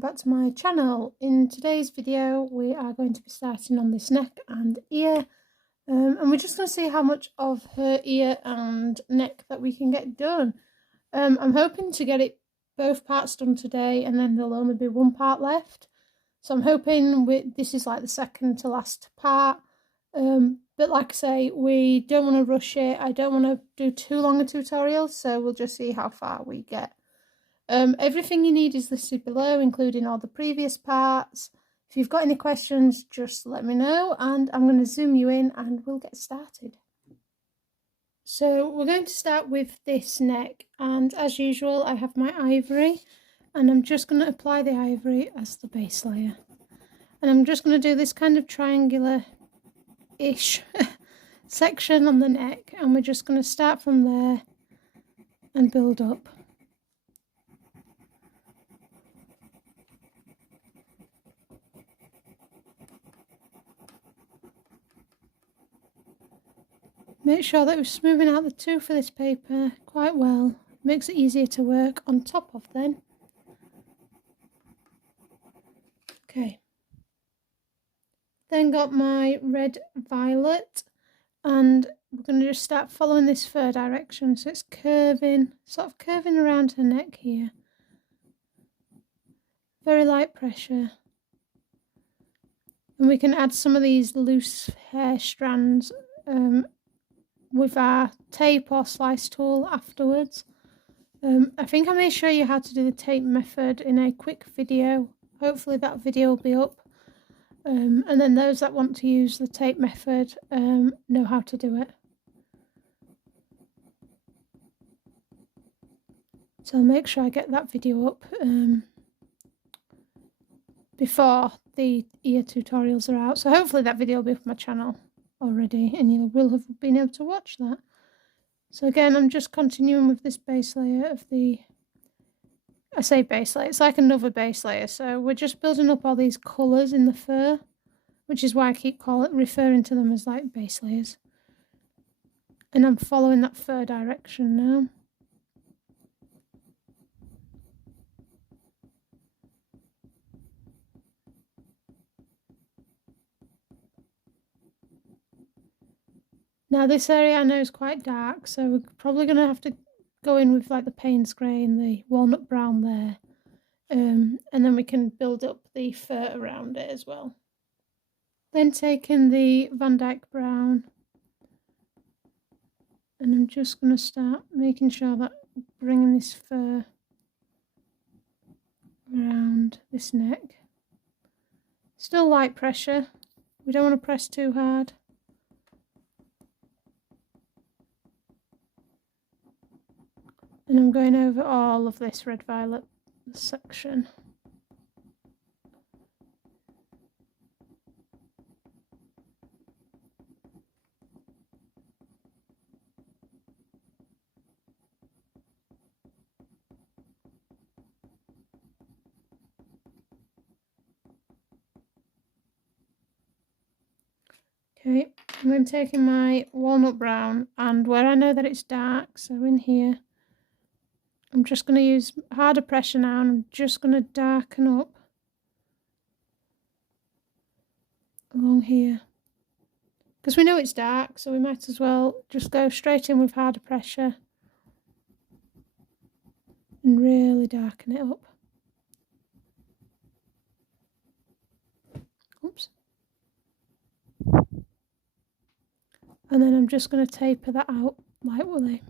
back to my channel. In today's video we are going to be starting on this neck and ear, and we're just going to see how much of her ear and neck that we can get done. I'm hoping to get it both parts done today, and then there'll only be one part left, so I'm hoping this is like the second to last part. But like I say, we don't want to rush it. I don't want to do too long a tutorial, so we'll just see how far we get. Everything you need is listed below, including all the previous parts. If you've got any questions, just let me know, and I'm going to zoom you in and we'll get started. So we're going to start with this neck, and as usual I have my ivory, and I'm just going to apply the ivory as the base layer. And I'm just going to do this kind of triangular-ish section on the neck, and we're just going to start from there and build up. Make sure that we're smoothing out the tooth for this paper quite well. Makes it easier to work on top of then. Okay. Then got my red violet, and we're going to just start following this fur direction, so it's curving, sort of curving around her neck here. Very light pressure. And we can add some of these loose hair strands with our tape or slice tool afterwards. I think I may show you how to do the tape method in a quick video. Hopefully that video will be up. And then those that want to use the tape method know how to do it. So I'll make sure I get that video up before the ear tutorials are out. So hopefully that video will be up on my channel already, and you will have been able to watch that. So again, I'm just continuing with this base layer of the, I say base layer, it's like another base layer. So we're just building up all these colours in the fur, which is why I keep referring to them as like base layers. And I'm following that fur direction now. Now this area I know is quite dark, so we're probably going to have to go in with like the Payne's grey and the Walnut Brown there. And then we can build up the fur around it as well. Then taking the Van Dyck Brown, and I'm just going to start making sure that I'm bringing this fur around this neck. Still light pressure, we don't want to press too hard. And I'm going over all of this red violet section. Okay, and I'm taking my Walnut Brown, and where I know that it's dark, so in here, I'm just going to use harder pressure now, and I'm just going to darken up along here. Because we know it's dark, so we might as well just go straight in with harder pressure and really darken it up. Oops. And then I'm just going to taper that out lightly.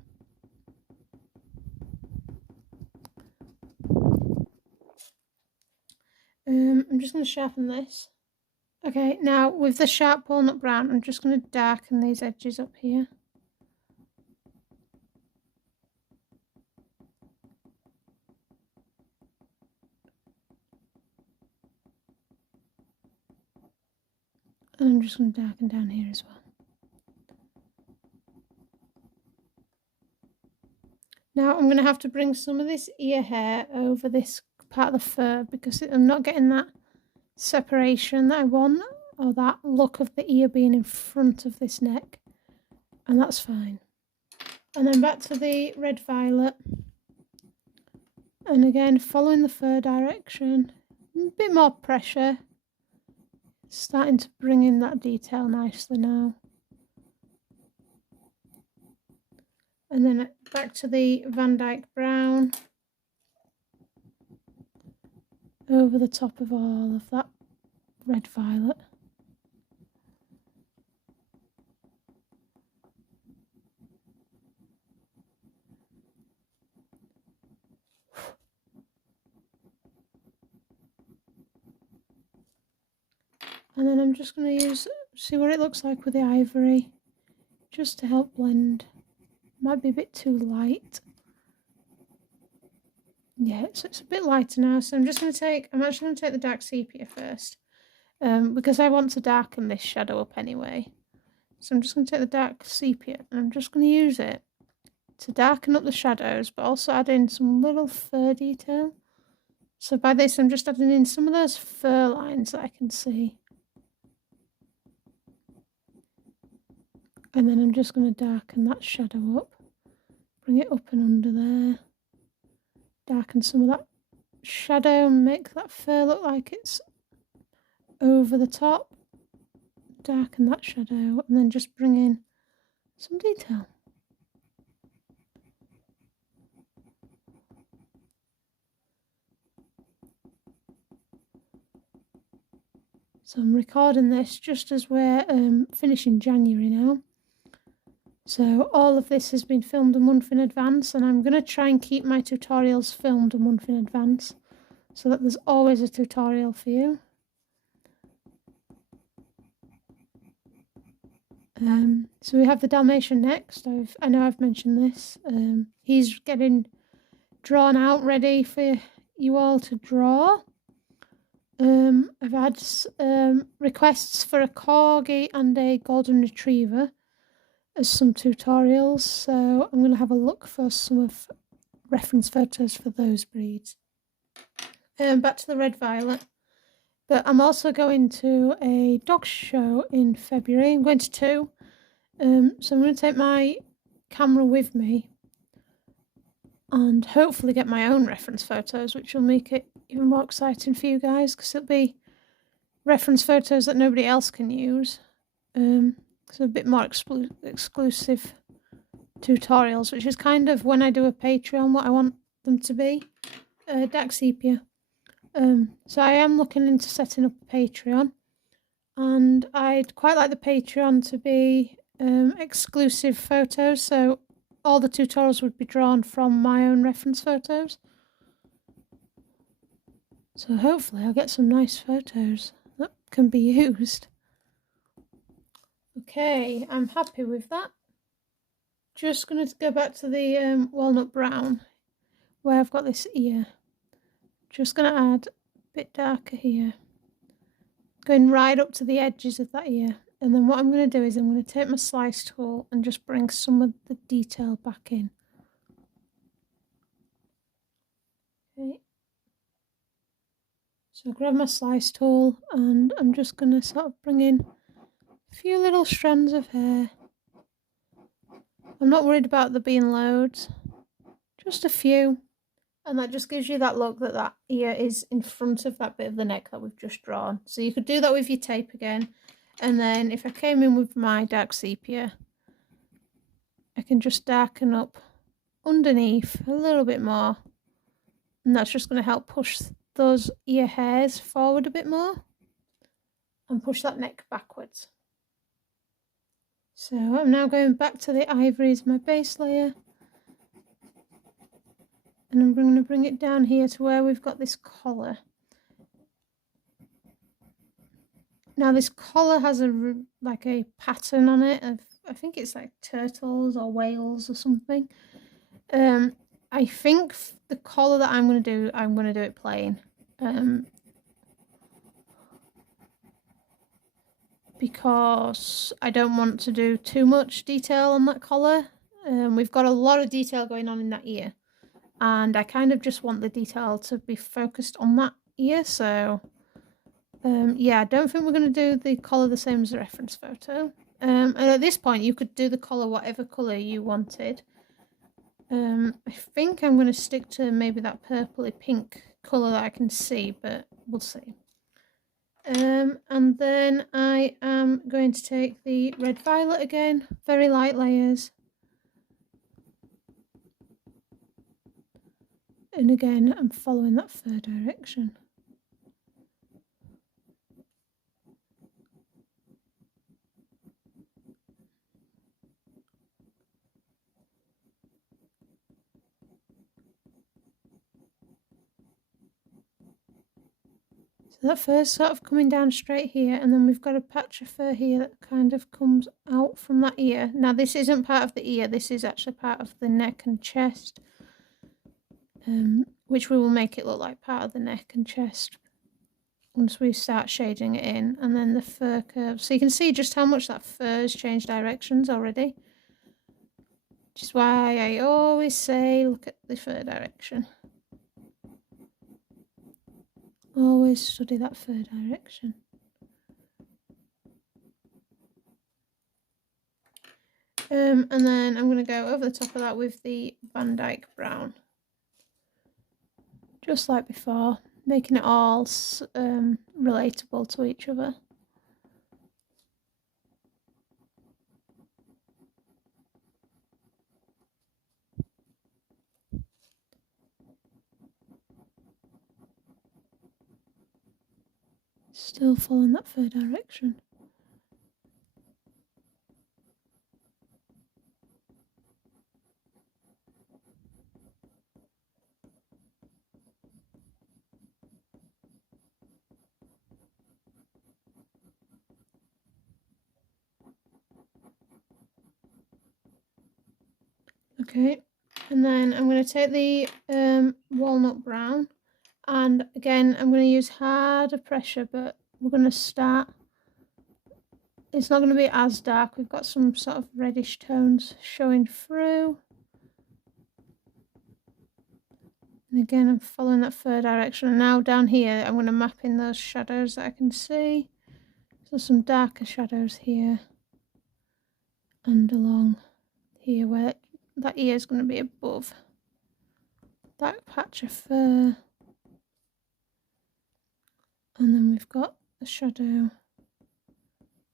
I'm just going to sharpen this. Okay, now with the sharp walnut brown, I'm just going to darken these edges up here. And I'm just going to darken down here as well. Now I'm going to have to bring some of this ear hair over this part of the fur, because I'm not getting that separation that I want, or that look of the ear being in front of this neck, and that's fine. And then back to the red violet, and again following the fur direction, a bit more pressure. Starting to bring in that detail nicely now. And then back to the Van Dyck Brown over the top of all of that red violet. And then I'm just going to see what it looks like with the ivory, just to help blend. Might be a bit too light. Yeah, so it's a bit lighter now. So I'm actually going to take the dark sepia first, because I want to darken this shadow up anyway. So I'm just going to take the dark sepia and I'm just going to use it to darken up the shadows, but also add in some little fur detail. So by this, I'm just adding in some of those fur lines that I can see. And then I'm just going to darken that shadow up, bring it up and under there, darken some of that shadow and make that fur look like it's over the top, darken that shadow, and then just bring in some detail. So I'm recording this just as we're finishing January now. So all of this has been filmed a month in advance, and I'm going to try and keep my tutorials filmed a month in advance so that there's always a tutorial for you. So we have the Dalmatian next. I know I've mentioned this. He's getting drawn out, ready for you all to draw. I've had requests for a corgi and a golden retriever as some tutorials, so I'm going to have a look for some of reference photos for those breeds. Back to the red violet, but I'm also going to a dog show in February. I'm going to two, so I'm going to take my camera with me and hopefully get my own reference photos, which will make it even more exciting for you guys, because it'll be reference photos that nobody else can use. So a bit more exclusive tutorials, which is kind of when I do a Patreon what I want them to be. Dark sepia. So I am looking into setting up a Patreon, and I'd quite like the Patreon to be exclusive photos, so all the tutorials would be drawn from my own reference photos. So hopefully I'll get some nice photos that can be used. Okay, I'm happy with that. Just going to go back to the Walnut Brown, where I've got this ear. Just going to add a bit darker here, going right up to the edges of that ear. And then what I'm going to do is I'm going to take my slice tool and just bring some of the detail back in. Okay. So grab my slice tool and I'm just going to sort of bring in a few little strands of hair. I'm not worried about there being loads, just a few. And that just gives you that look that that ear is in front of that bit of the neck that we've just drawn. So you could do that with your tape again. And then if I came in with my dark sepia, I can just darken up underneath a little bit more. And that's just going to help push those ear hairs forward a bit more and push that neck backwards. So I'm now going back to the ivory as my base layer. And I'm going to bring it down here to where we've got this collar. Now this collar has a pattern on it of, I think it's like turtles or whales or something. I think the collar that I'm going to do it plain. Because I don't want to do too much detail on that collar. We've got a lot of detail going on in that ear. And I kind of just want the detail to be focused on that ear. So, yeah, I don't think we're going to do the collar the same as the reference photo. And at this point, you could do the collar whatever colour you wanted. I think I'm going to stick to maybe that purpley pink colour that I can see, but we'll see. And then I am going to take the red violet again, very light layers. And again, I'm following that fur direction. So that fur's sort of coming down straight here, and then we've got a patch of fur here that kind of comes out from that ear. Now this isn't part of the ear, this is actually part of the neck and chest, which we will make it look like part of the neck and chest once we start shading it in. And then the fur curves, so you can see just how much that fur has changed directions already, which is why I always say look at the fur direction. Always study that fur direction. And then I'm going to go over the top of that with the Dyck Brown. Just like before, making it all relatable to each other. Still following that fur direction. Okay, and then I'm going to take the Walnut Brown, and again I'm going to use harder pressure, but we're going to start, it's not going to be as dark, we've got some sort of reddish tones showing through. And again I'm following that fur direction, and now down here I'm going to map in those shadows that I can see. So some darker shadows here and along here where that ear is going to be above that patch of fur. And then we've got the shadow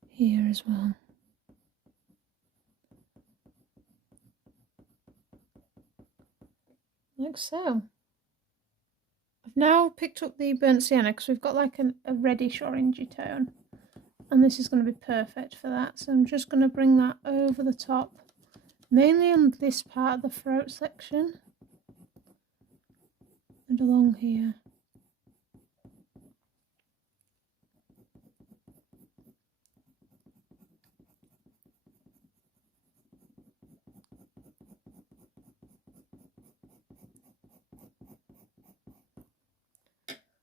here as well. Like so. I've now picked up the burnt sienna because we've got like a reddish orangey tone, and this is going to be perfect for that. So I'm just going to bring that over the top, mainly on this part of the throat section and along here.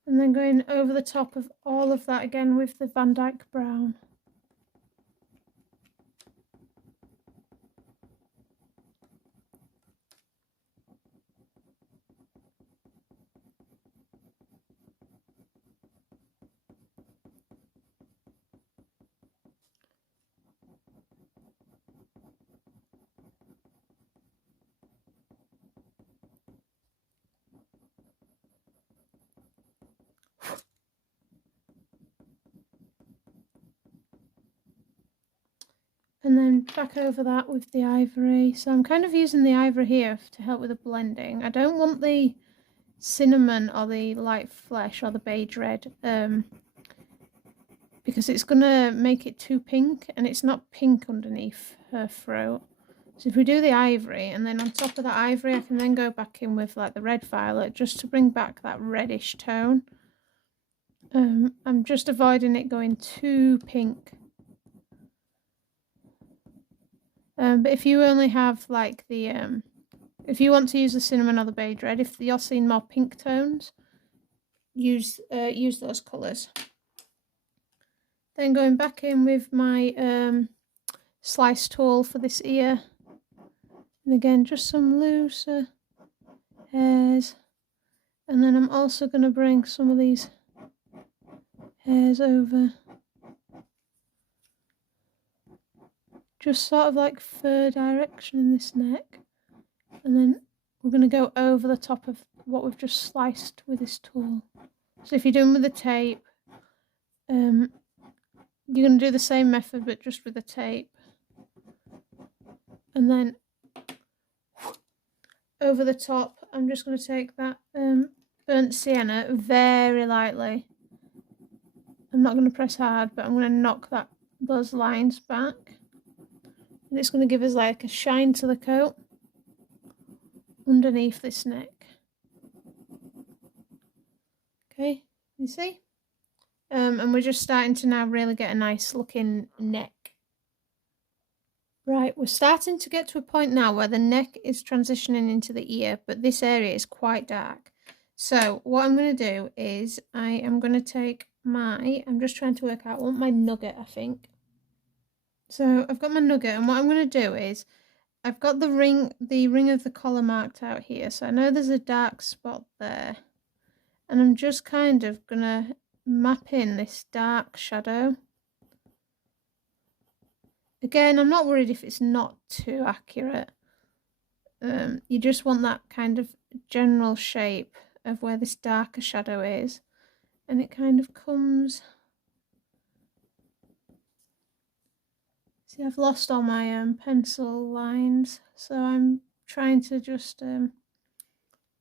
And then going over the top of all of that again with the Dyck Brown. And then back over that with the ivory. So I'm kind of using the ivory here to help with the blending. I don't want the cinnamon or the light flesh or the beige red because it's going to make it too pink, and it's not pink underneath her throat. So if we do the ivory, and then on top of that ivory I can then go back in with like the red violet just to bring back that reddish tone. I'm just avoiding it going too pink. But if you only have like the, if you want to use the cinnamon or the beige red, if you're seeing more pink tones, use those colours. Then going back in with my slice tool for this ear, and again just some looser hairs, and then I'm also going to bring some of these hairs over. Just sort of like fur direction in this neck, and then we're going to go over the top of what we've just sliced with this tool. So if you're doing with the tape, you're going to do the same method but just with the tape. And then over the top, I'm just going to take that burnt sienna very lightly. I'm not going to press hard, but I'm going to knock those lines back. And it's going to give us like a shine to the coat underneath this neck. Okay, you see? And we're just starting to now really get a nice looking neck. Right, we're starting to get to a point now where the neck is transitioning into the ear, but this area is quite dark. So what I'm going to do is I am going to take I'm just trying to work out, I want my Nougat, I think. So I've got my Nougat, and what I'm going to do is I've got the ring of the collar marked out here. So I know there's a dark spot there, and I'm just kind of going to map in this dark shadow. Again, I'm not worried if it's not too accurate. You just want that kind of general shape of where this darker shadow is, and it kind of comes. See, I've lost all my pencil lines, so I'm trying to just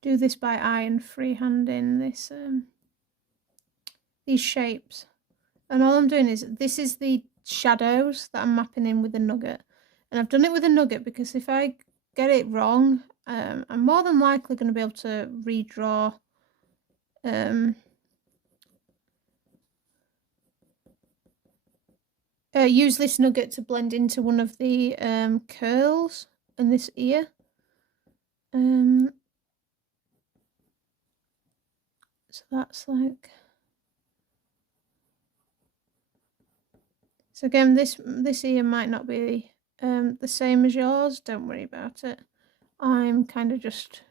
do this by eye and freehanding this these shapes. And all I'm doing is, this is the shadows that I'm mapping in with the Nougat, and I've done it with a Nougat because if I get it wrong, I'm more than likely going to be able to redraw use this Nougat to blend into one of the curls in this ear. So that's like, so again, this ear might not be the same as yours. Don't worry about it. I'm kind of just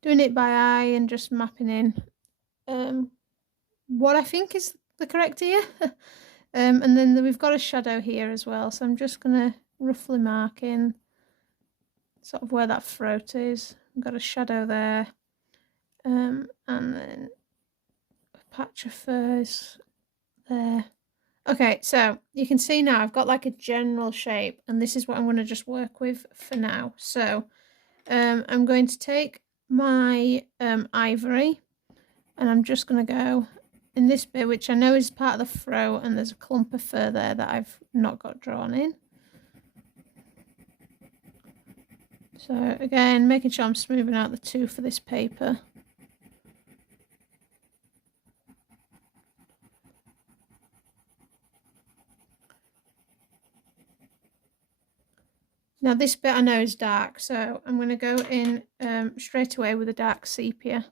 doing it by eye and just mapping in what I think is the correct ear. And then we've got a shadow here as well, so I'm just going to roughly mark in sort of where that throat is. I've got a shadow there, and then a patch of furs there. Okay, so you can see now I've got like a general shape, and this is what I'm going to just work with for now. So I'm going to take my ivory, and I'm just going to go in this bit, which I know is part of the throat, and there's a clump of fur there that I've not got drawn in. So again, making sure I'm smoothing out the two for this paper. Now this bit I know is dark, so I'm going to go in straight away with a dark sepia.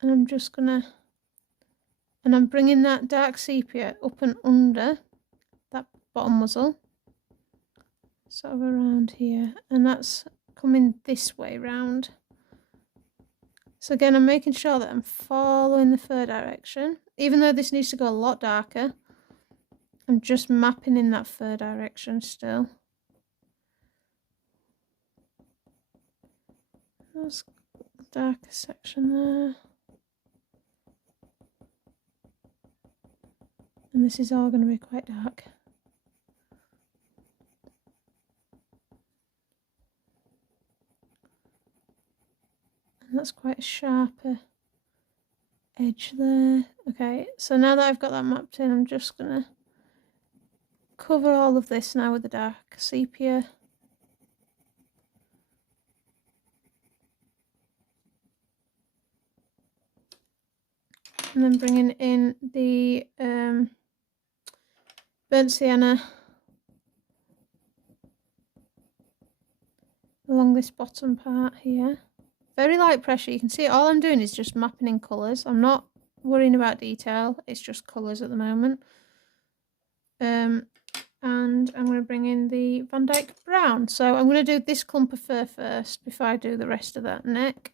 And I'm just going to, and I'm bringing that dark sepia up and under that bottom muzzle, sort of around here, and that's coming this way round. So again, I'm making sure that I'm following the fur direction. Even though this needs to go a lot darker, I'm just mapping in that fur direction still. That's the darker section there. And this is all going to be quite dark. And that's quite a sharper edge there. Okay, so now that I've got that mapped in, I'm just going to cover all of this now with the dark sepia. And then bringing in the burnt sienna along this bottom part here. Very light pressure. You can see all I'm doing is just mapping in colours. I'm not worrying about detail. It's just colours at the moment. And I'm going to bring in the Dyck Brown. So I'm going to do this clump of fur first before I do the rest of that neck.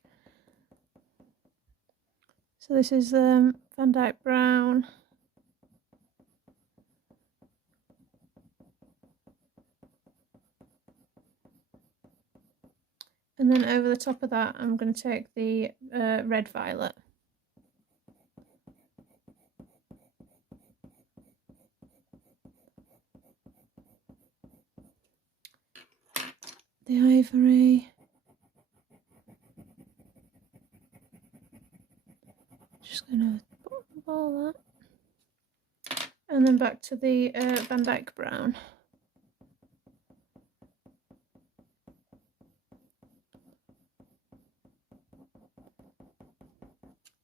So this is Dyck Brown. And then over the top of that, I'm going to take the red violet. The ivory. Just going to ball that. And then back to the Van Dyck Brown.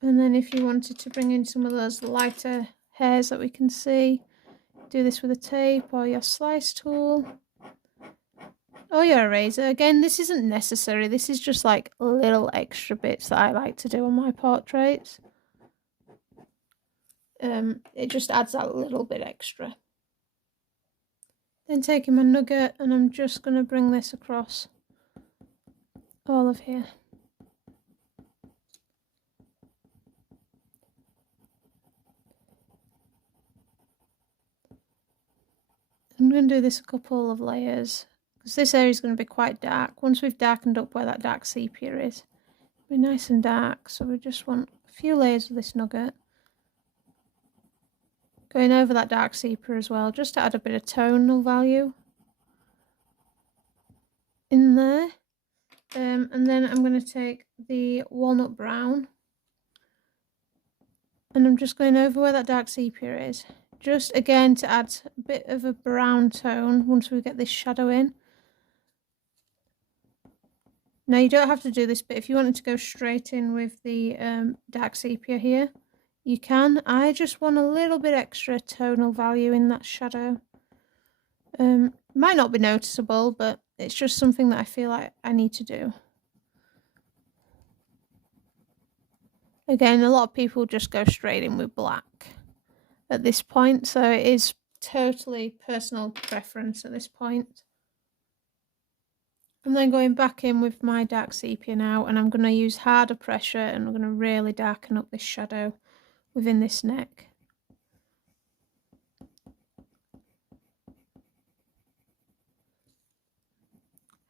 And then if you wanted to bring in some of those lighter hairs that we can see, do this with a tape or your slice tool or your eraser. Again, this isn't necessary. This is just like little extra bits that I like to do on my portraits. It just adds that little bit extra. Then taking my Nougat, and I'm just going to bring this across all of here. I'm going to do this a couple of layers because this area is going to be quite dark. Once we've darkened up where that dark sepia is, it'll be nice and dark, so we just want a few layers of this Nougat. Going over that dark sepia as well, just to add a bit of tonal value in there. And then I'm going to take the Walnut Brown, and I'm just going over where that dark sepia is, just again to add a bit of a brown tone once we get this shadow in. Now you don't have to do this, but if you wanted to go straight in with the dark sepia here, you can. I just want a little bit extra tonal value in that shadow. Might not be noticeable, but it's just something that I feel like I need to do. Again, a lot of people just go straight in with black at this point, so it is totally personal preference at this point. I'm then going back in with my dark sepia now, and I'm going to use harder pressure, and I'm going to really darken up this shadow within this neck.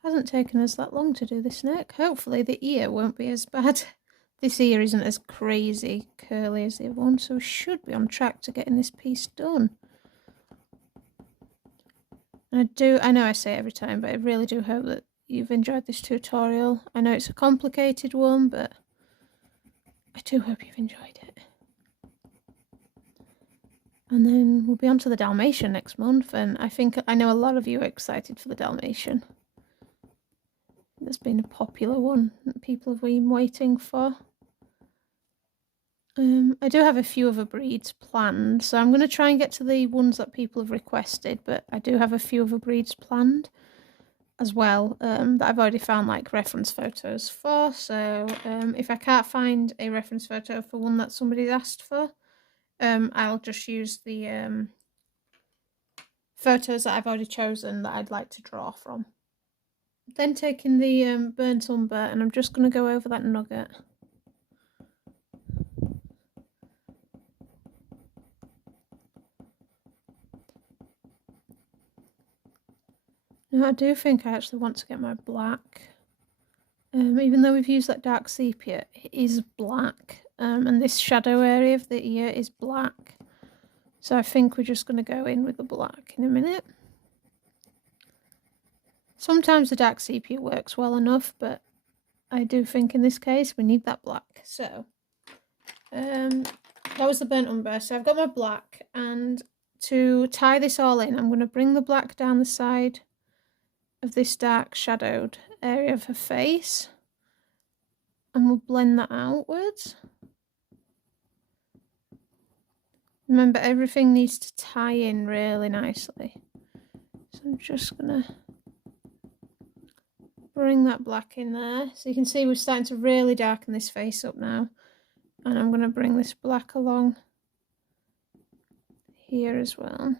Hasn't taken us that long to do this neck. Hopefully the ear won't be as bad. This ear isn't as crazy curly as the other one, so we should be on track to getting this piece done. And I know I say it every time, but I really do hope that you've enjoyed this tutorial. I know it's a complicated one, but I do hope you've enjoyed it. And then we'll be on to the Dalmatian next month, and I know a lot of you are excited for the Dalmatian. That's been a popular one that people have been waiting for. I do have a few other breeds planned, so I'm going to try and get to the ones that people have requested, but I do have a few other breeds planned as well that I've already found like reference photos for. So if I can't find a reference photo for one that somebody's asked for, I'll just use the photos that I've already chosen that I'd like to draw from. Then taking the burnt umber, and I'm just going to go over that Nougat. Now I do think I actually want to get my black. Even though we've used that dark sepia, it is black. And this shadow area of the ear is black. So I think we're just going to go in with the black in a minute. Sometimes the dark sepia works well enough, but I do think in this case we need that black. So that was the burnt umber. So I've got my black, and to tie this all in, I'm going to bring the black down the side of this dark shadowed area of her face, and we'll blend that outwards. Remember, everything needs to tie in really nicely. So I'm just going to bring that black in there. So you can see we're starting to really darken this face up now. And I'm going to bring this black along here as well.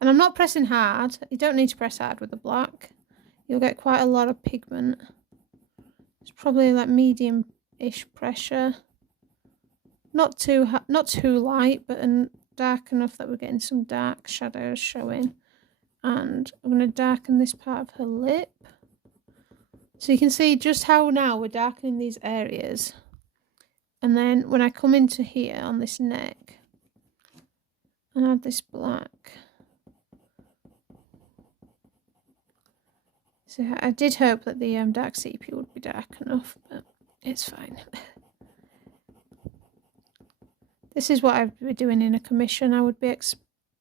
And I'm not pressing hard. You don't need to press hard with the black. You'll get quite a lot of pigment. It's probably like medium-ish pressure. Not too light, but dark enough that we're getting some dark shadows showing. And I'm going to darken this part of her lip. So you can see just how now we're darkening these areas. And then when I come into here on this neck and add this black. So I did hope that the dark sepia would be dark enough, but it's fine. This is what I'd be doing in a commission. I would be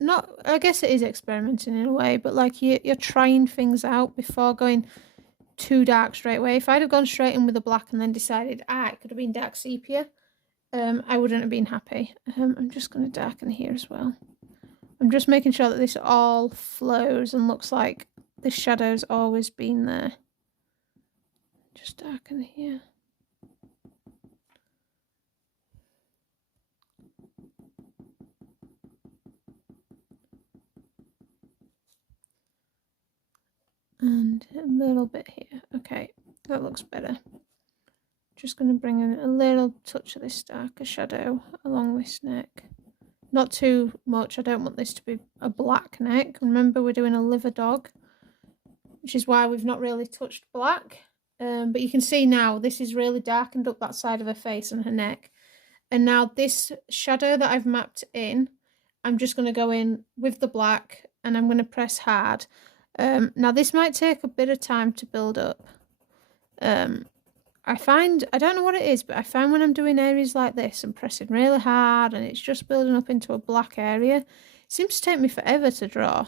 I guess it is experimenting in a way, but like you're trying things out before going too dark straight away. If I'd have gone straight in with a black and then decided, it could have been dark sepia, I wouldn't have been happy. I'm just going to darken here as well. I'm just making sure that this all flows and looks like the shadow's always been there. Just darken here. And a little bit here. Okay, that looks better. Just going to bring in a little touch of this darker shadow along this neck. Not too much. I don't want this to be a black neck. Remember, we're doing a liver dog, which is why we've not really touched black. But you can see now this is really darkened up that side of her face and her neck. And now this shadow that I've mapped in, I'm just going to go in with the black and I'm going to press hard. Now this might take a bit of time to build up. I don't know what it is, but I find when I'm doing areas like this and pressing really hard and it's just building up into a black area, it seems to take me forever to draw.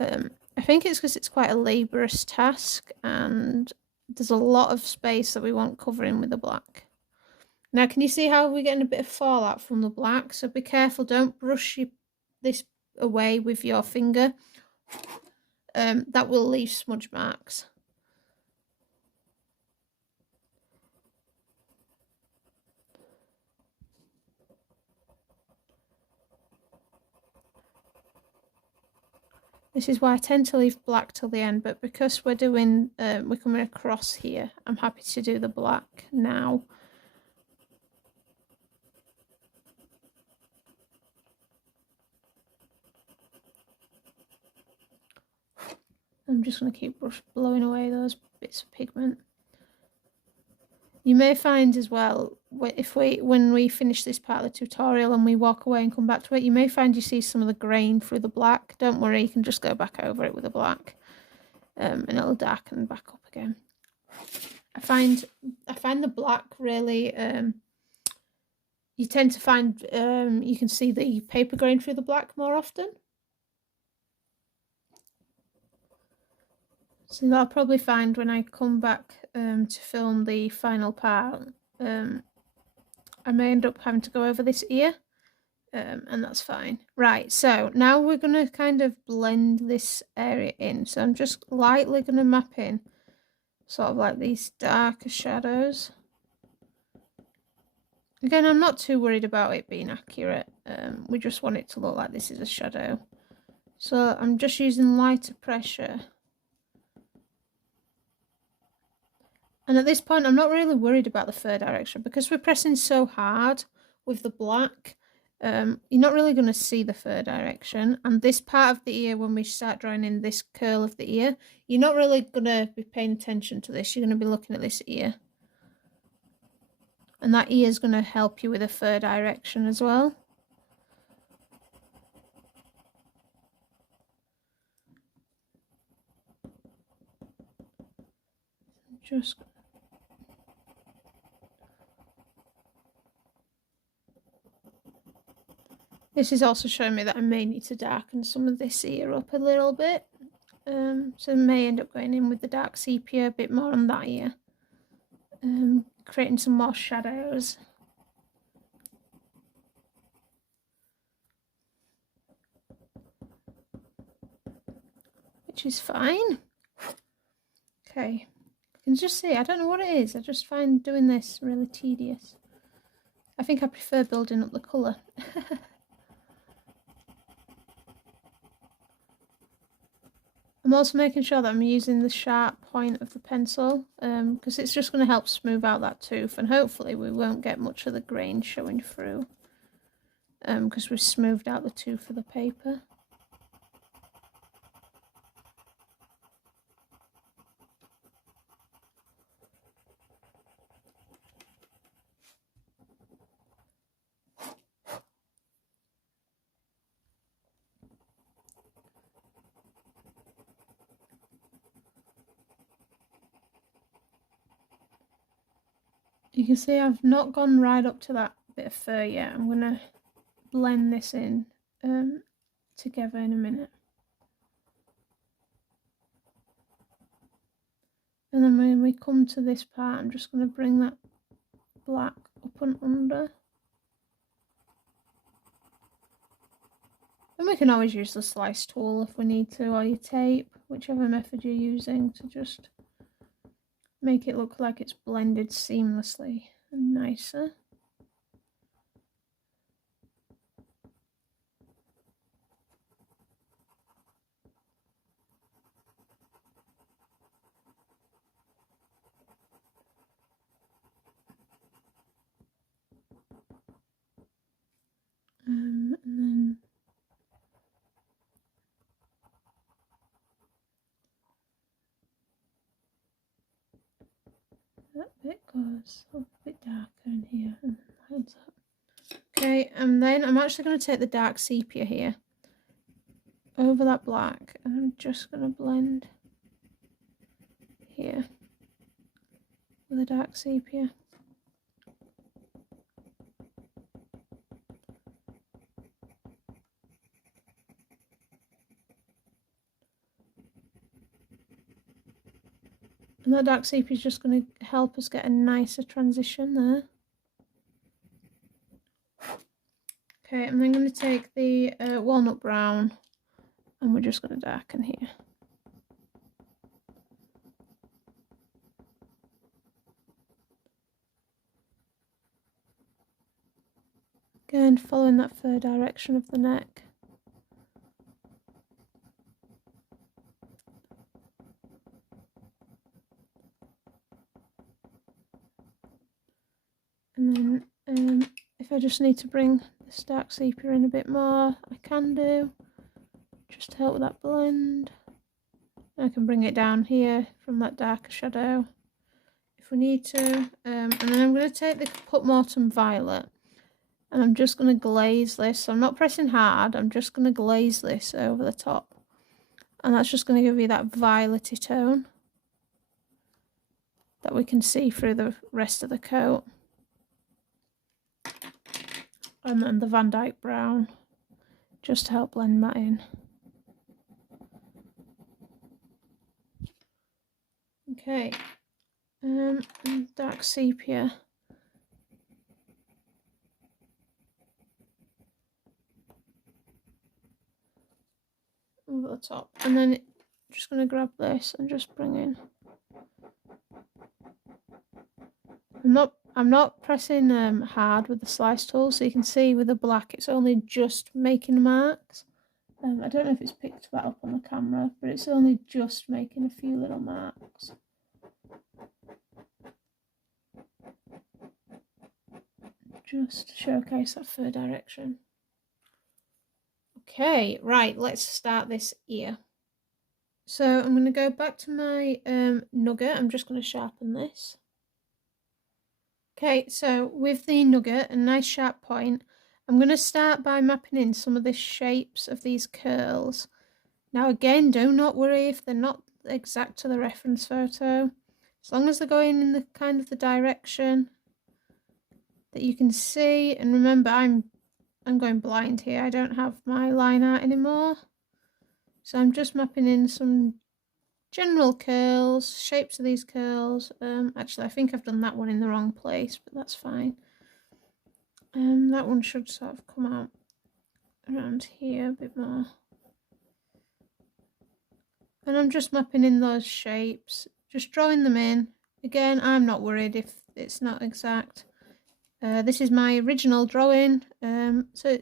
I think it's because it's quite a laborious task and there's a lot of space that we want covering with the black. Now, can you see how we're getting a bit of fallout from the black? So be careful, don't brush this away with your finger. That will leave smudge marks. This is why I tend to leave black till the end, but because we're doing, we're coming across here, I'm happy to do the black now. I'm just going to keep blowing away those bits of pigment. You may find as well, when we finish this part of the tutorial and we walk away and come back to it, you may find you see some of the grain through the black. Don't worry, you can just go back over it with the black, and it'll darken back up again. I find the black really, you tend to find you can see the paper grain through the black more often. So that I'll probably find when I come back to film the final part, I may end up having to go over this ear, and that's fine. Right, so now we're going to kind of blend this area in. So I'm just lightly going to map in sort of like these darker shadows. Again, I'm not too worried about it being accurate. We just want it to look like this is a shadow. So I'm just using lighter pressure. And at this point, I'm not really worried about the fur direction because we're pressing so hard with the black. You're not really going to see the fur direction. And this part of the ear, when we start drawing in this curl of the ear, you're not really going to be paying attention to this. You're going to be looking at this ear. And that ear is going to help you with the fur direction as well. Just... This is also showing me that I may need to darken some of this ear up a little bit. So I may end up going in with the dark sepia a bit more on that ear. Creating some more shadows. Which is fine. Okay. You can just see, I don't know what it is. I just find doing this really tedious. I think I prefer building up the colour. I'm also making sure that I'm using the sharp point of the pencil because it's just going to help smooth out that tooth, and hopefully we won't get much of the grain showing through because we've smoothed out the tooth of the paper. You can see I've not gone right up to that bit of fur yet. I'm going to blend this in together in a minute. And then when we come to this part, I'm just going to bring that black up and under. And we can always use the slice tool if we need to, or your tape, whichever method you're using, to just make it look like it's blended seamlessly and nicer. And then that bit goes a bit darker in here and then lines up. Okay, and then I'm actually going to take the dark sepia here over that black, and I'm just going to blend here with the dark sepia. And that dark sepia is just going to help us get a nicer transition there. Okay, I'm then going to take the walnut brown, and we're just going to darken here. Again, following that fur direction of the neck. And then if I just need to bring this dark sepia in a bit more, I can do, just to help with that blend. I can bring it down here from that darker shadow if we need to. And then I'm going to take the Caput Mortuum violet, and I'm just going to glaze this. So I'm not pressing hard, I'm just going to glaze this over the top. And that's just going to give you that violet-y tone that we can see through the rest of the coat. And then the Van Dyck Brown, just to help blend that in. Okay, dark sepia. Over the top, and then just going to grab this and just bring in. I'm not pressing hard with the slice tool, so you can see with the black it's only just making marks. I don't know if it's picked that up on the camera, but it's only just making a few little marks. Just to showcase that fur direction. Okay, right, let's start this ear. So I'm going to go back to my Nougat. I'm just going to sharpen this. Okay, so with the Nougat, a nice sharp point, I'm going to start by mapping in some of the shapes of these curls. Now again, do not worry if they're not exact to the reference photo. As long as they're going in the kind of the direction that you can see. And remember, I'm going blind here. I don't have my line art anymore. So I'm just mapping in some general curls, shapes of these curls. Actually, I think I've done that one in the wrong place, but that's fine. That one should sort of come out around here a bit more. And I'm just mapping in those shapes, just drawing them in. Again, I'm not worried if it's not exact. This is my original drawing, so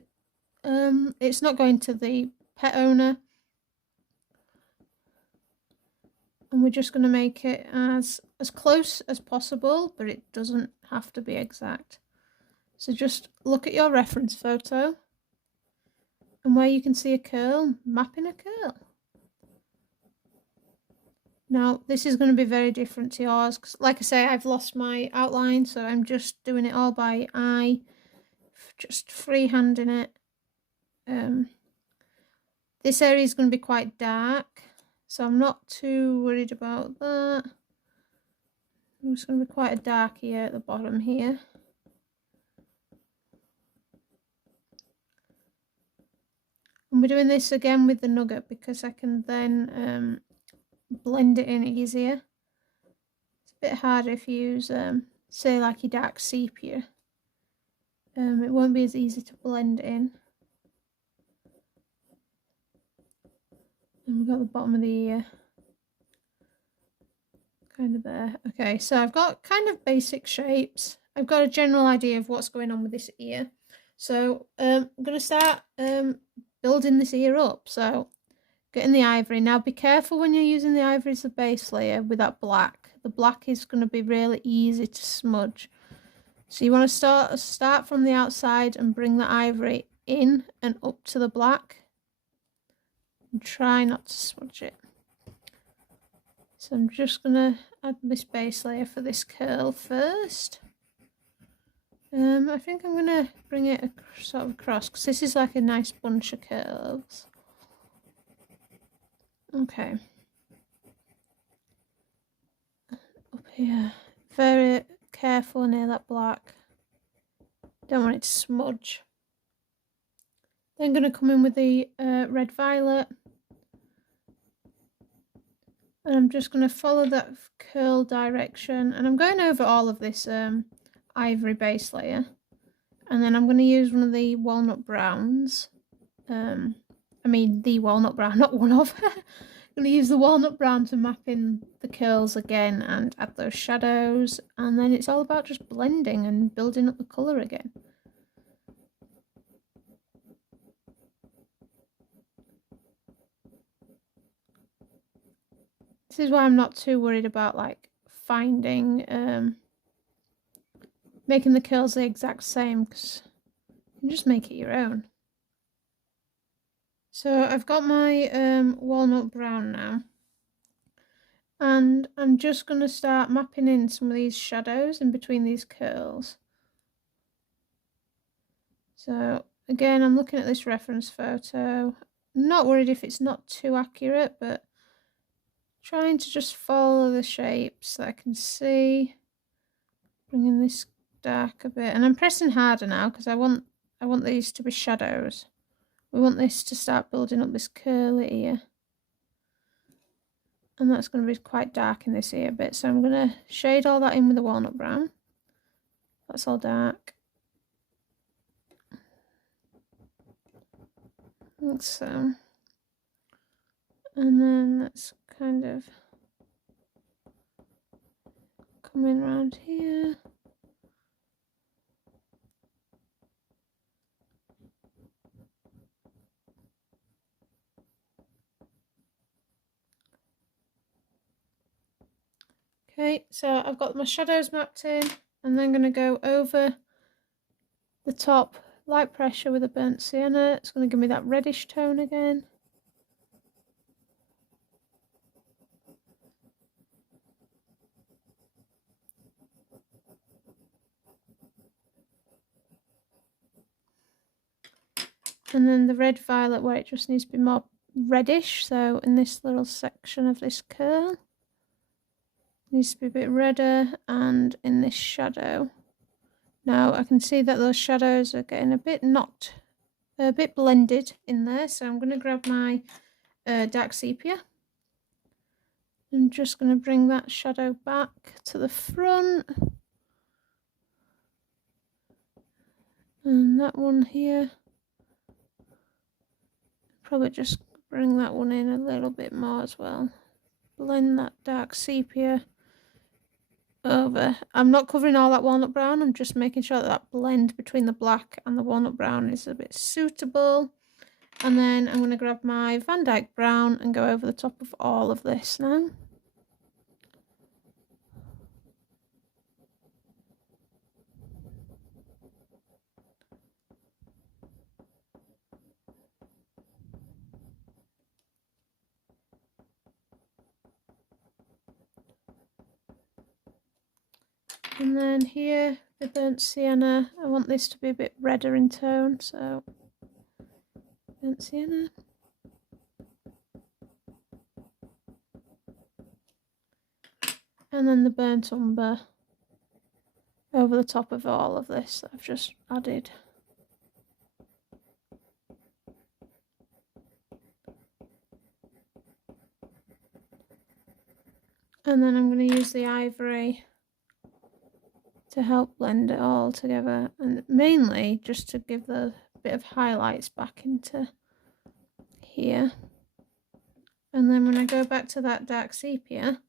it's not going to the pet owner. And we're just going to make it as close as possible, but it doesn't have to be exact. So just look at your reference photo, and where you can see a curl, map in a curl. Now this is going to be very different to yours, because like I say, I've lost my outline, so I'm just doing it all by eye, just freehanding it. This area is going to be quite dark, so I'm not too worried about that. It's going to be quite a dark ear at the bottom here. And we're doing this again with the Nougat because I can then blend it in easier. It's a bit harder if you use, say, like your dark sepia. It won't be as easy to blend in. And we've got the bottom of the ear kind of there. Okay, so I've got kind of basic shapes. I've got a general idea of what's going on with this ear. So I'm going to start building this ear up. So getting the ivory. Now be careful when you're using the ivory as the base layer with that black. The black is going to be really easy to smudge. So you want to start from the outside and bring the ivory in and up to the black. And try not to smudge it. So I'm just going to add this base layer for this curl first. I think I'm going to bring it sort of across because this is like a nice bunch of curls. Okay. Up here. Very careful near that black. Don't want it to smudge. Then I'm going to come in with the red violet. And I'm just going to follow that curl direction. And I'm going over all of this ivory base layer. And then I'm going to use one of the walnut browns. I mean the walnut brown, not one of. I'm going to use the walnut brown to map in the curls again and add those shadows. And then it's all about just blending and building up the colour again. This is why I'm not too worried about like finding, making the curls the exact same, because you can just make it your own. So I've got my walnut brown now, and I'm just going to start mapping in some of these shadows in between these curls. So again, I'm looking at this reference photo. I'm not worried if it's not too accurate, but trying to just follow the shapes that I can see. Bringing this dark a bit, and I'm pressing harder now because I want these to be shadows. We want this to start building up this curly ear, and that's going to be quite dark in this ear bit. So I'm going to shade all that in with the walnut brown. That's all dark. Like so. And then let's kind of come in around here. Okay, so I've got my shadows mapped in, and then going to go over the top, light pressure with a burnt sienna. It's going to give me that reddish tone again. And then the red violet where it just needs to be more reddish, so in this little section of this curl needs to be a bit redder, and in this shadow. Now I can see that those shadows are getting a bit blended in there, so I'm going to grab my dark sepia. I'm just going to bring that shadow back to the front. And that one here. Probably just bring that one in a little bit more as well. Blend that dark sepia over. I'm not covering all that walnut brown, I'm just making sure that that blend between the black and the walnut brown is a bit suitable. And then I'm going to grab my Van Dyck brown and go over the top of all of this now. And then here, the burnt sienna, I want this to be a bit redder in tone, so burnt sienna. and then the burnt umber over the top of all of this that I've just added. And then I'm going to use the ivory to help blend it all together, and mainly just to give the bit of highlights back into here. And then when I go back to that dark sepia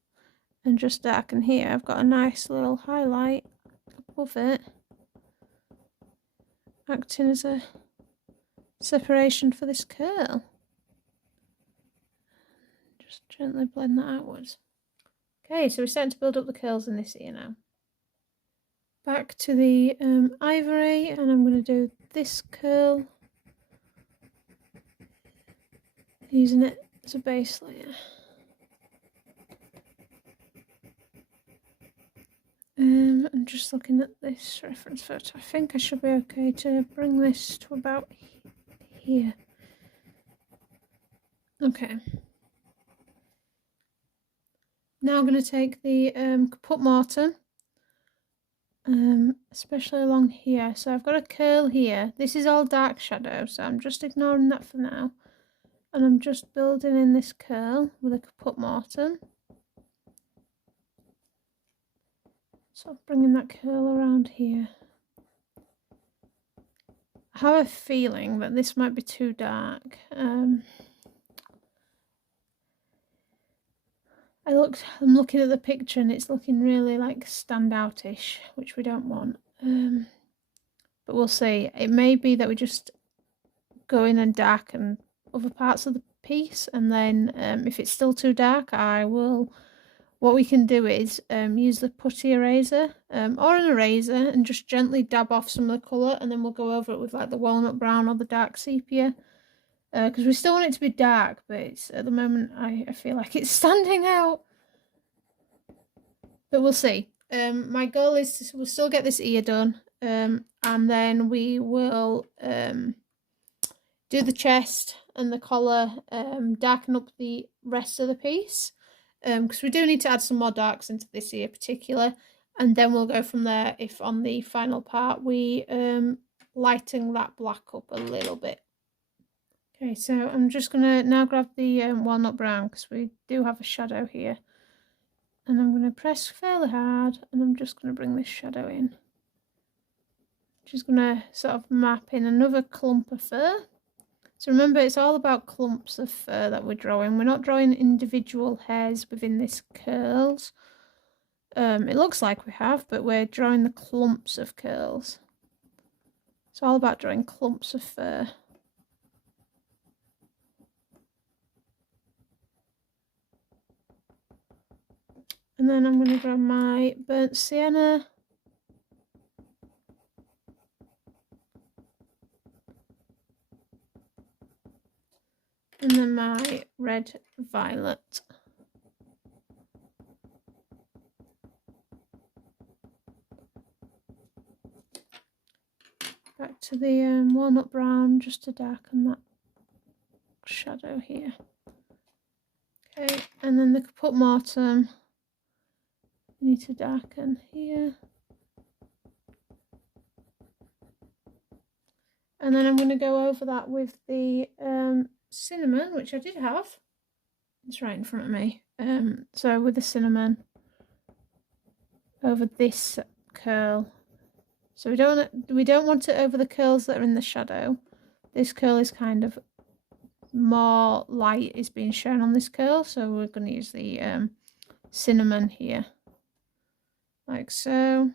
and just darken here, I've got a nice little highlight above it, acting as a separation for this curl. Just gently blend that outwards. Okay, so we're starting to build up the curls in this ear now. Back to the ivory, and I'm going to do this curl using it as a base layer. I'm just looking at this reference photo. I think I should be okay to bring this to about here. Okay. Now I'm going to take the Caput Mortuum, especially along here. So I've got a curl here. This is all dark shadow, so I'm just ignoring that for now. And I'm just building in this curl with a Caput Mortuum. So bringing that curl around here. I have a feeling that this might be too dark. I'm looking at the picture and it's looking really like standout-ish, which we don't want. But we'll see. It may be that we just go in and darken other parts of the piece, and then if it's still too dark, what we can do is use the putty eraser or an eraser and just gently dab off some of the colour, and then we'll go over it with like the walnut brown or the dark sepia, because we still want it to be dark, but it's, at the moment I feel like it's standing out. But we'll see. My goal is we'll still get this ear done, and then we will do the chest and the collar, darken up the rest of the piece, because we do need to add some more darks into this ear particular, and then we'll go from there if on the final part we lighten that black up a little bit. Okay, so I'm just going to now grab the walnut brown, because we do have a shadow here, and I'm going to press fairly hard, and I'm just going to bring this shadow in. Just going to sort of map in another clump of fur. So remember, it's all about clumps of fur that we're drawing. We're not drawing individual hairs within this curls. It looks like we have, but we're drawing the clumps of curls. It's all about drawing clumps of fur. And then I'm going to grab my burnt sienna. And then my red violet. Back to the walnut brown, just to darken that shadow here. Okay, and then the Caput Mortuum, I need to darken here. And then I'm going to go over that with the cinnamon, which I did have. It's right in front of me. So with the cinnamon over this curl. So we don't want it over the curls that are in the shadow. This curl is kind of more light is being shown on this curl, so we're going to use the cinnamon here, like so.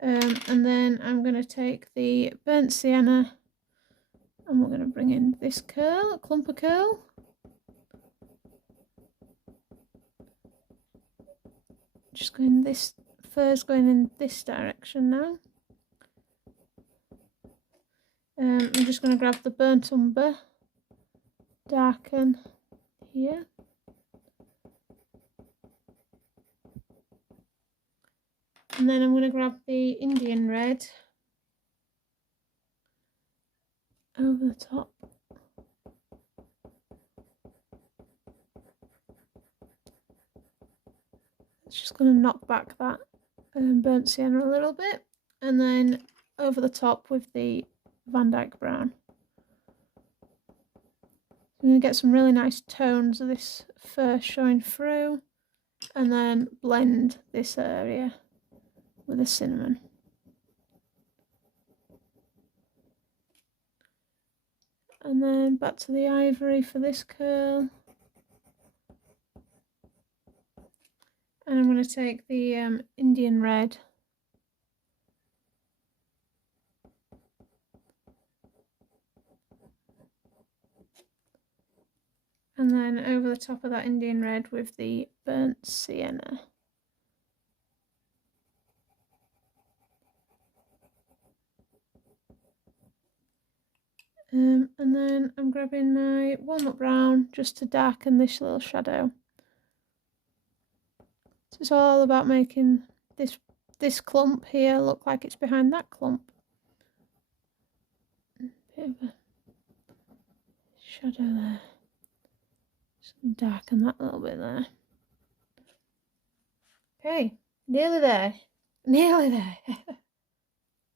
And then I'm going to take the burnt sienna, and we're going to bring in this curl, a clump of curl. Just going this, fur's going in this direction now. I'm just going to grab the burnt umber, darken here. And then I'm going to grab the Indian red over the top. It's just going to knock back that burnt sienna a little bit, and then over the top with the Dyck Brown. I'm going to get some really nice tones of this first showing through, and then blend this area with the cinnamon. And then back to the ivory for this curl. And I'm going to take the Indian red and then over the top of that Indian red with the burnt sienna. And then I'm grabbing my Walnut Brown just to darken this little shadow. So it's all about making this clump here look like it's behind that clump. Bit of a shadow there. Just darken that a little bit there. Okay, nearly there. Nearly there.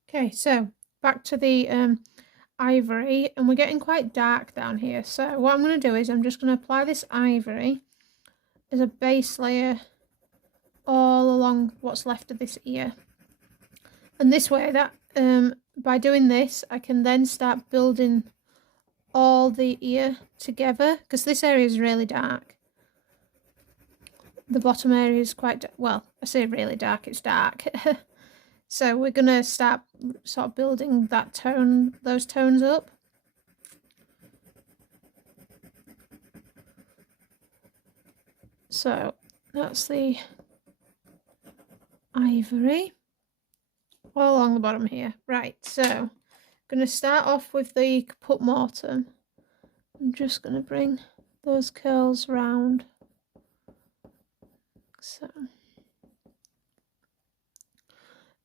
Okay, so back to the ivory, and we're getting quite dark down here. So what I'm going to do is I'm just going to apply this ivory as a base layer all along what's left of this ear. And this way, that by doing this, I can then start building all the ear together, because this area is really dark. The bottom area is quite, well, I say really dark, it's dark. So we're going to start sort of building that tone, those tones up. So that's the ivory all along the bottom here. Right, so I'm going to start off with the Caput Mortuum. I'm just going to bring those curls round. So,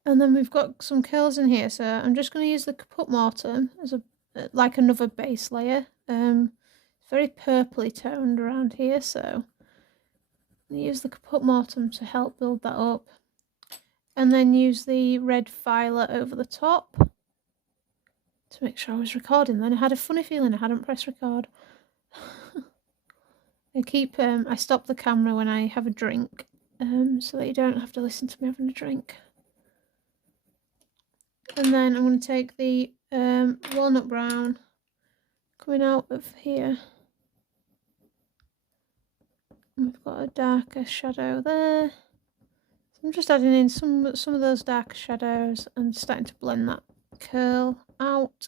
and then we've got some curls in here, so I'm just going to use the Caput Mortuum as a like another base layer. It's very purpley toned around here, so I'm going to use the Caput Mortuum to help build that up, and then use the red violet over the top to make sure I was recording. Then I had a funny feeling I hadn't pressed record. I stop the camera when I have a drink, so that you don't have to listen to me having a drink. And then I'm going to take the Walnut Brown coming out of here. And we've got a darker shadow there. So I'm just adding in some of those darker shadows and starting to blend that curl out.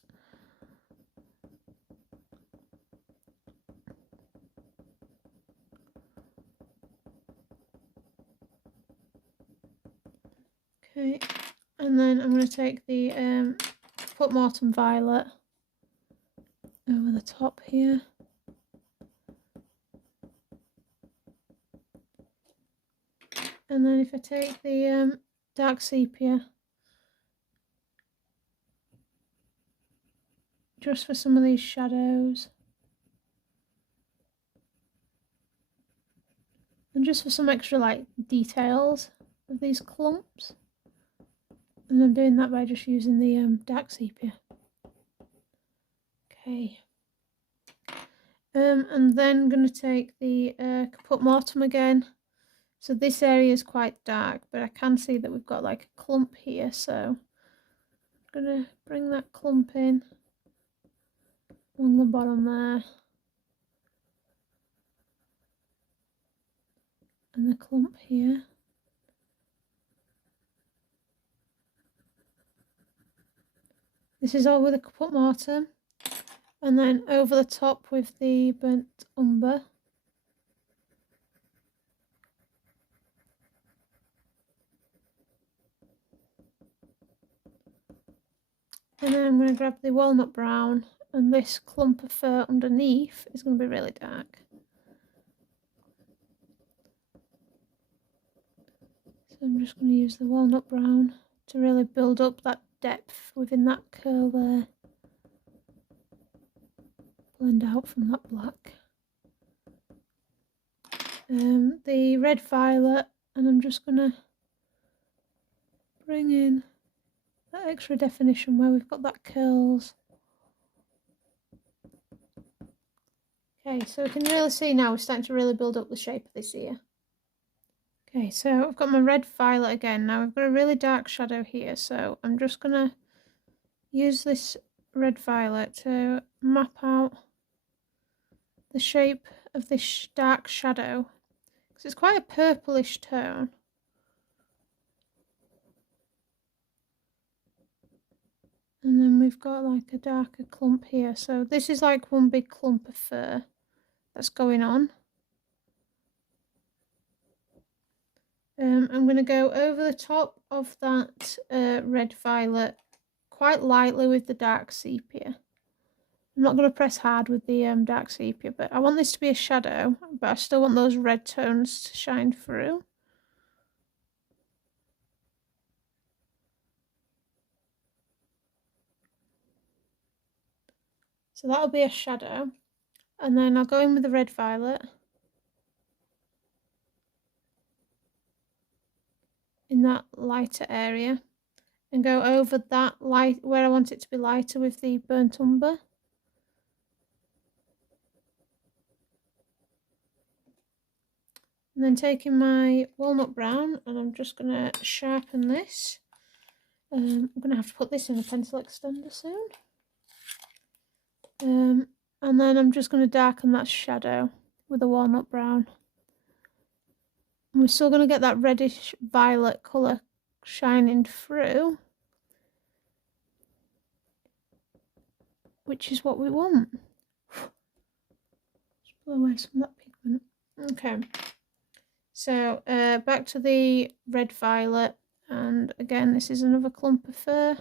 Okay, and then I'm going to take the Caput Mortuum Violet over the top here. And then if I take the dark sepia, just for some of these shadows, and just for some extra like details of these clumps. And I'm doing that by just using the dark sepia. Okay. And then I'm going to take the Caput Mortuum again. So this area is quite dark, but I can see that we've got like a clump here. So I'm going to bring that clump in along the bottom there. And the clump here. This is all with a Caput Mortuum, and then over the top with the burnt umber. And then I'm going to grab the Walnut Brown, and this clump of fur underneath is going to be really dark. So I'm just going to use the Walnut Brown to really build up that depth within that curl there. Blend out from that black. The red violet and I'm just going to bring in that extra definition where we've got that curls. Okay, so we can really see now we're starting to really build up the shape of this ear. Okay, so I've got my red violet again. Now I've got a really dark shadow here, so I'm just going to use this red violet to map out the shape of this dark shadow, because it's quite a purplish tone. And then we've got like a darker clump here, so this is like one big clump of fur that's going on. I'm going to go over the top of that red violet quite lightly with the dark sepia. I'm not going to press hard with the dark sepia, but I want this to be a shadow, but I still want those red tones to shine through. So that'll be a shadow. And then I'll go in with the red violet in that lighter area and go over that light where I want it to be lighter with the burnt umber. And then taking my walnut brown, and I'm just going to sharpen this. I'm going to have to put this in a pencil extender soon. And then I'm just going to darken that shadow with the walnut brown. And we're still going to get that reddish violet colour shining through, which is what we want. Just blow away some of that pigment. Okay, so back to the red violet, and again this is another clump of fur.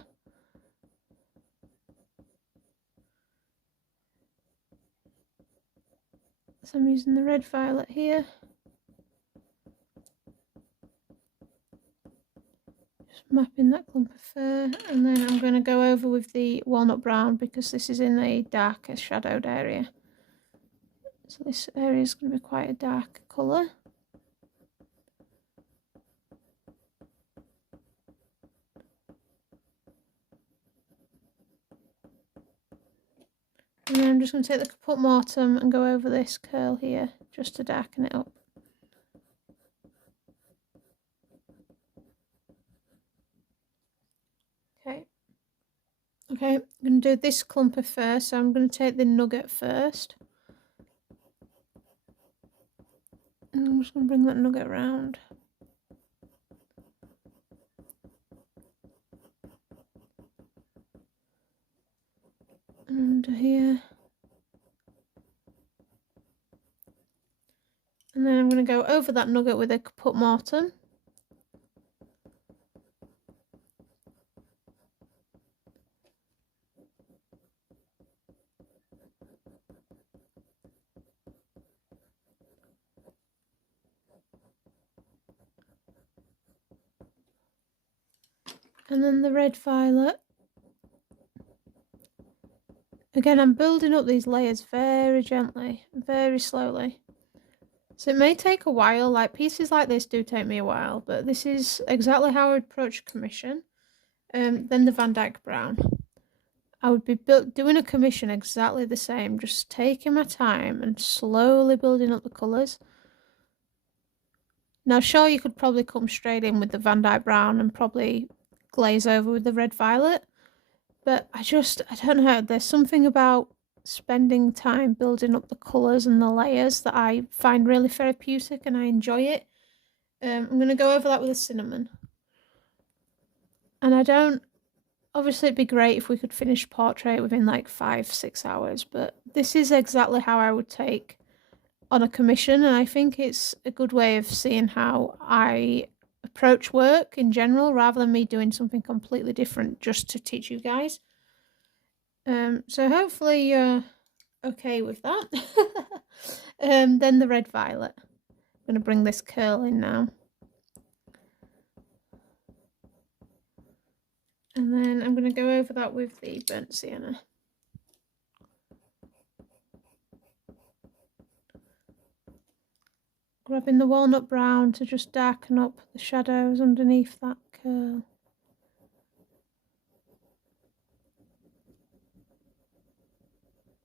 So I'm using the red violet here. Just mapping that clump of fur, and then I'm going to go over with the walnut brown because this is in a darker shadowed area. So this area is going to be quite a dark colour. And then I'm just going to take the Caput Mortuum and go over this curl here just to darken it up. Okay, I'm going to do this clump of fur, so I'm going to take the Nougat first. And I'm just going to bring that Nougat round. And under here. And then I'm going to go over that Nougat with a Caput Mortuum. And then the red violet. Again, I'm building up these layers very gently, very slowly. So it may take a while, like pieces like this do take me a while, but this is exactly how I would approach commission. Then the Van Dyck Brown. I would be doing a commission exactly the same, just taking my time and slowly building up the colours. Now, sure, you could probably come straight in with the Van Dyck Brown and probably glaze over with the red violet, but I don't know, there's something about spending time building up the colours and the layers that I find really therapeutic and I enjoy it. I'm going to go over that with a cinnamon. And obviously it'd be great if we could finish portrait within like 5-6 hours, but this is exactly how I would take on a commission, and I think it's a good way of seeing how I approach work in general rather than me doing something completely different just to teach you guys. So hopefully you're okay with that. Then the red violet. I'm going to bring this curl in now. And then I'm going to go over that with the burnt sienna. grabbing the Walnut Brown to just darken up the shadows underneath that curl.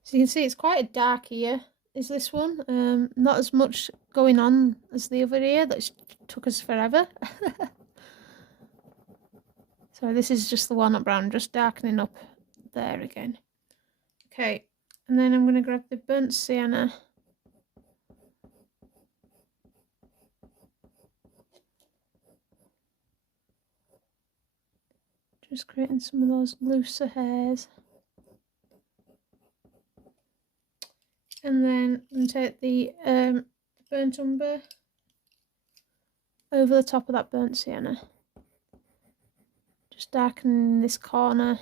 So you can see it's quite a dark ear, is this one. Not as much going on as the other ear that took us forever. So this is just the Walnut Brown, just darkening up there again. Okay, and then I'm going to grab the burnt sienna. Just creating some of those looser hairs. And then I'm going to take the burnt umber over the top of that burnt sienna. Just darkening this corner.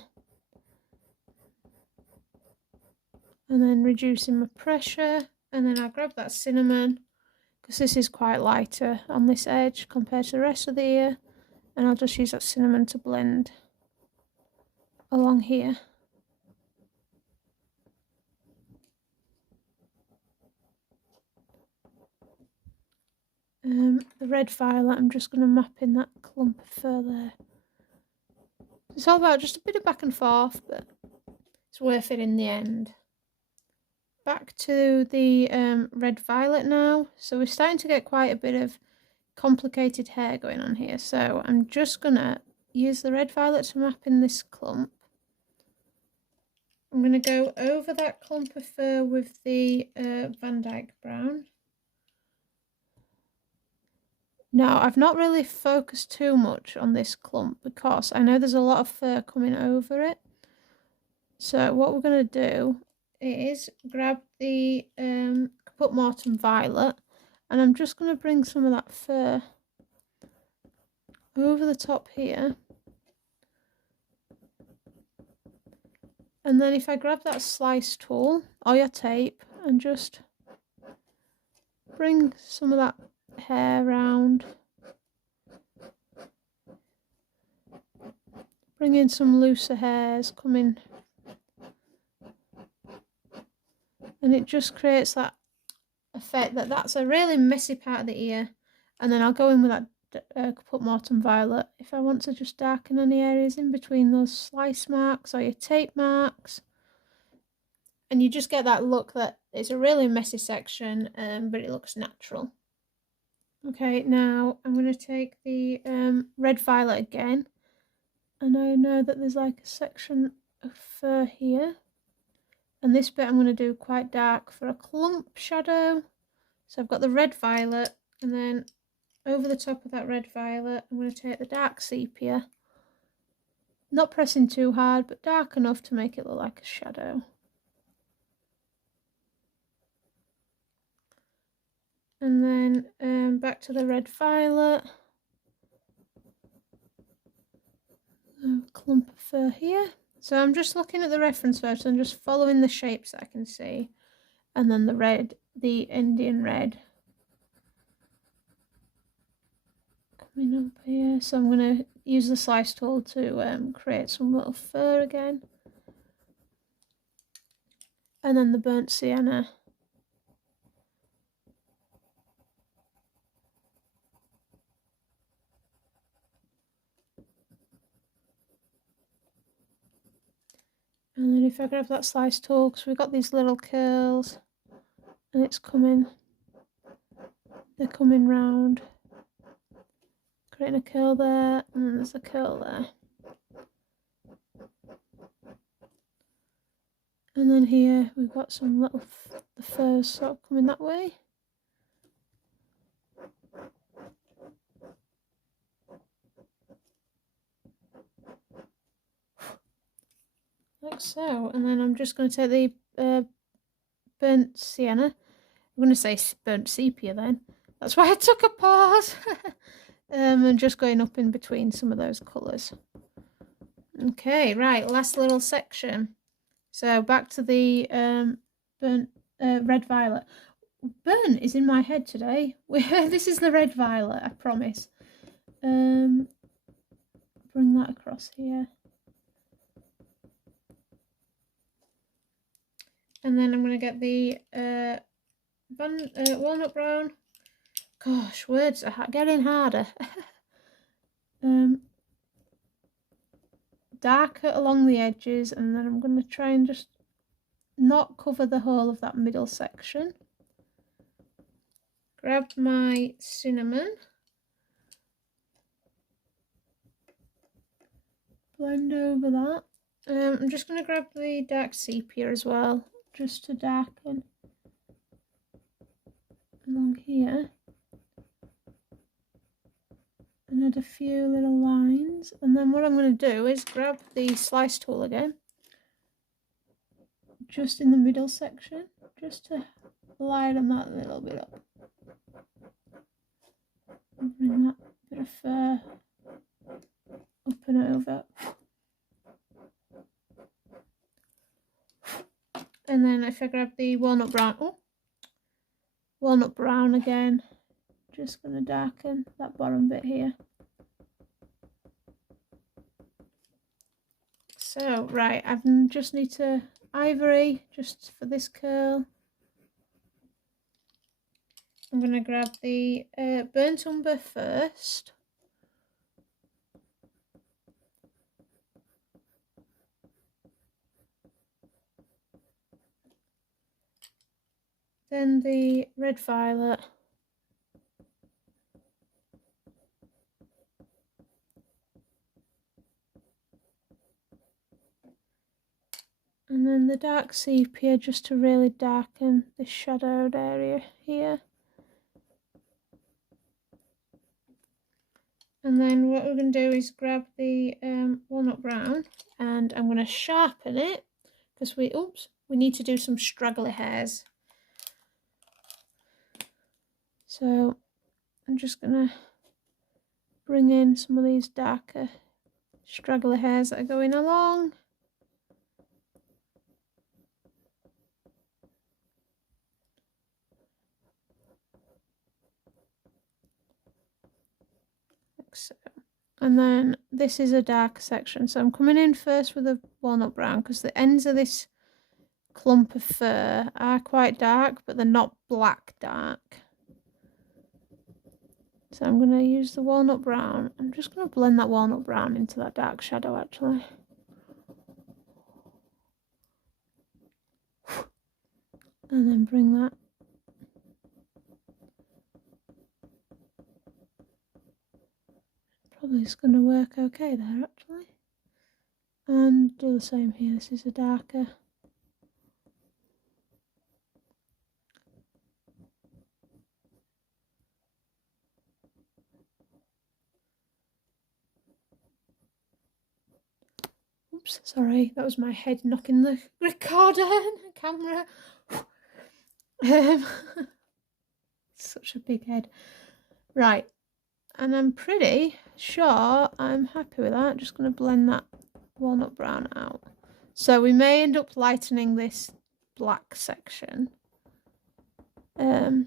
And then reducing my pressure. And then I'll grab that cinnamon, because this is quite lighter on this edge compared to the rest of the ear. And I'll just use that cinnamon to blend along here. The red violet, I'm just going to map in that clump of fur there. It's all about just a bit of back and forth, but it's worth it in the end. Back to the red violet now. So we're starting to get quite a bit of complicated hair going on here. So I'm just going to use the red violet to map in this clump. I'm going to go over that clump of fur with the Van Dyck Brown. Now, I've not really focused too much on this clump because I know there's a lot of fur coming over it. So what we're going to do is grab the Caput Mortuum violet, and I'm just going to bring some of that fur over the top here. And then if I grab that slice tool or your tape and just bring some of that hair round, bring in some looser hairs coming, and it just creates that effect that that's a really messy part of the ear. And then I'll go in with that Caput Mortuum violet if I want to just darken any areas in between those slice marks or your tape marks, and you just get that look that it's a really messy section, but it looks natural. Okay, now I'm going to take the red violet again, and I know that there's like a section of fur here, and this bit I'm going to do quite dark for a clump shadow. So I've got the red violet, and then over the top of that red violet I'm going to take the dark sepia, not pressing too hard but dark enough to make it look like a shadow. And then back to the red violet, a clump of fur here. So I'm just looking at the reference photo and just following the shapes that I can see. And then the red, the Indian red coming up here. So I'm going to use the slice tool to create some little fur again. And then the burnt sienna. And then if I grab that slice tool, because we've got these little curls, and it's coming, they're coming round, creating a curl there, and then there's a curl there. And then here we've got some little, the furs sort of coming that way. Like so, and then I'm just going to take the burnt sienna. I'm going to say burnt sepia then. That's why I took a pause. And just going up in between some of those colours. Okay, right, last little section. So back to the burnt red violet. Burnt is in my head today. This is the red violet, I promise. Bring that across here. And then I'm going to get the Walnut Brown, Gosh, words are getting harder. Darker along the edges, and then I'm going to try and just not cover the whole of that middle section. Grab my cinnamon, blend over that. I'm just going to grab the dark sepia as well, just to darken along here. And add a few little lines. And then what I'm going to do is grab the slice tool again, just in the middle section, just to lighten that a little bit up. And bring that bit of fur up and over. And then if I grab the walnut brown again, just going to darken that bottom bit here. So, right, I just need to ivory just for this curl. I'm going to grab the burnt umber first. Then the red violet. And then the dark sepia, just to really darken the shadowed area here. And then what we're going to do is grab the walnut brown, and I'm going to sharpen it because we need to do some straggly hairs. So I'm just going to bring in some of these darker straggly hairs that are going along. Like so. And then this is a dark section, so I'm coming in first with a walnut brown because the ends of this clump of fur are quite dark, but they're not black dark. So I'm going to use the walnut brown. I'm just going to blend that walnut brown into that dark shadow actually. And then bring that probably is going to work okay there actually. And do the same here, this is a darker. Oops, sorry, that was my head knocking the recorder and the camera. Such a big head. Right, and I'm pretty sure I'm happy with that. I'm just going to blend that walnut brown out. So we may end up lightening this black section. We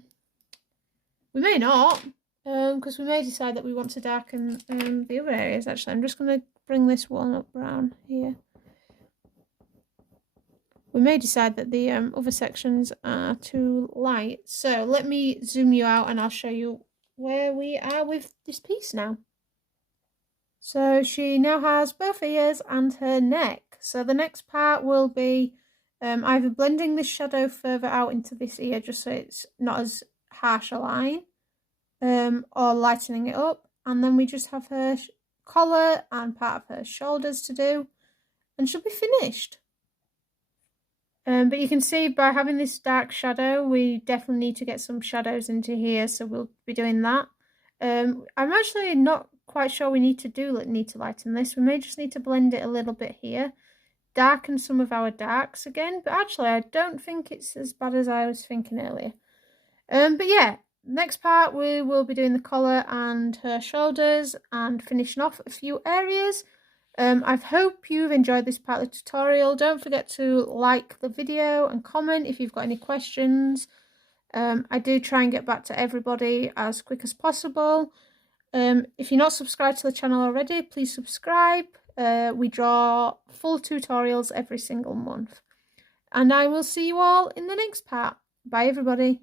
may not, because we may decide that we want to darken the other areas actually. I'm just going to bring this walnut brown here. We may decide that the other sections are too light. So let me zoom you out and I'll show you where we are with this piece now. So she now has both ears and her neck. So the next part will be either blending this shadow further out into this ear just so it's not as harsh a line, or lightening it up. And then we just have her collar and part of her shoulders to do, and she'll be finished. But you can see by having this dark shadow, we definitely need to get some shadows into here, so we'll be doing that. I'm actually not quite sure we need to lighten this. We may just need to blend it a little bit here, darken some of our darks again, but actually I don't think it's as bad as I was thinking earlier. But yeah, next part we will be doing the collar and her shoulders and finishing off a few areas. I hope you've enjoyed this part of the tutorial. Don't forget to like the video and comment if you've got any questions. I do try and get back to everybody as quick as possible. If you're not subscribed to the channel already, please subscribe. We draw full tutorials every single month. And I will see you all in the next part. Bye everybody.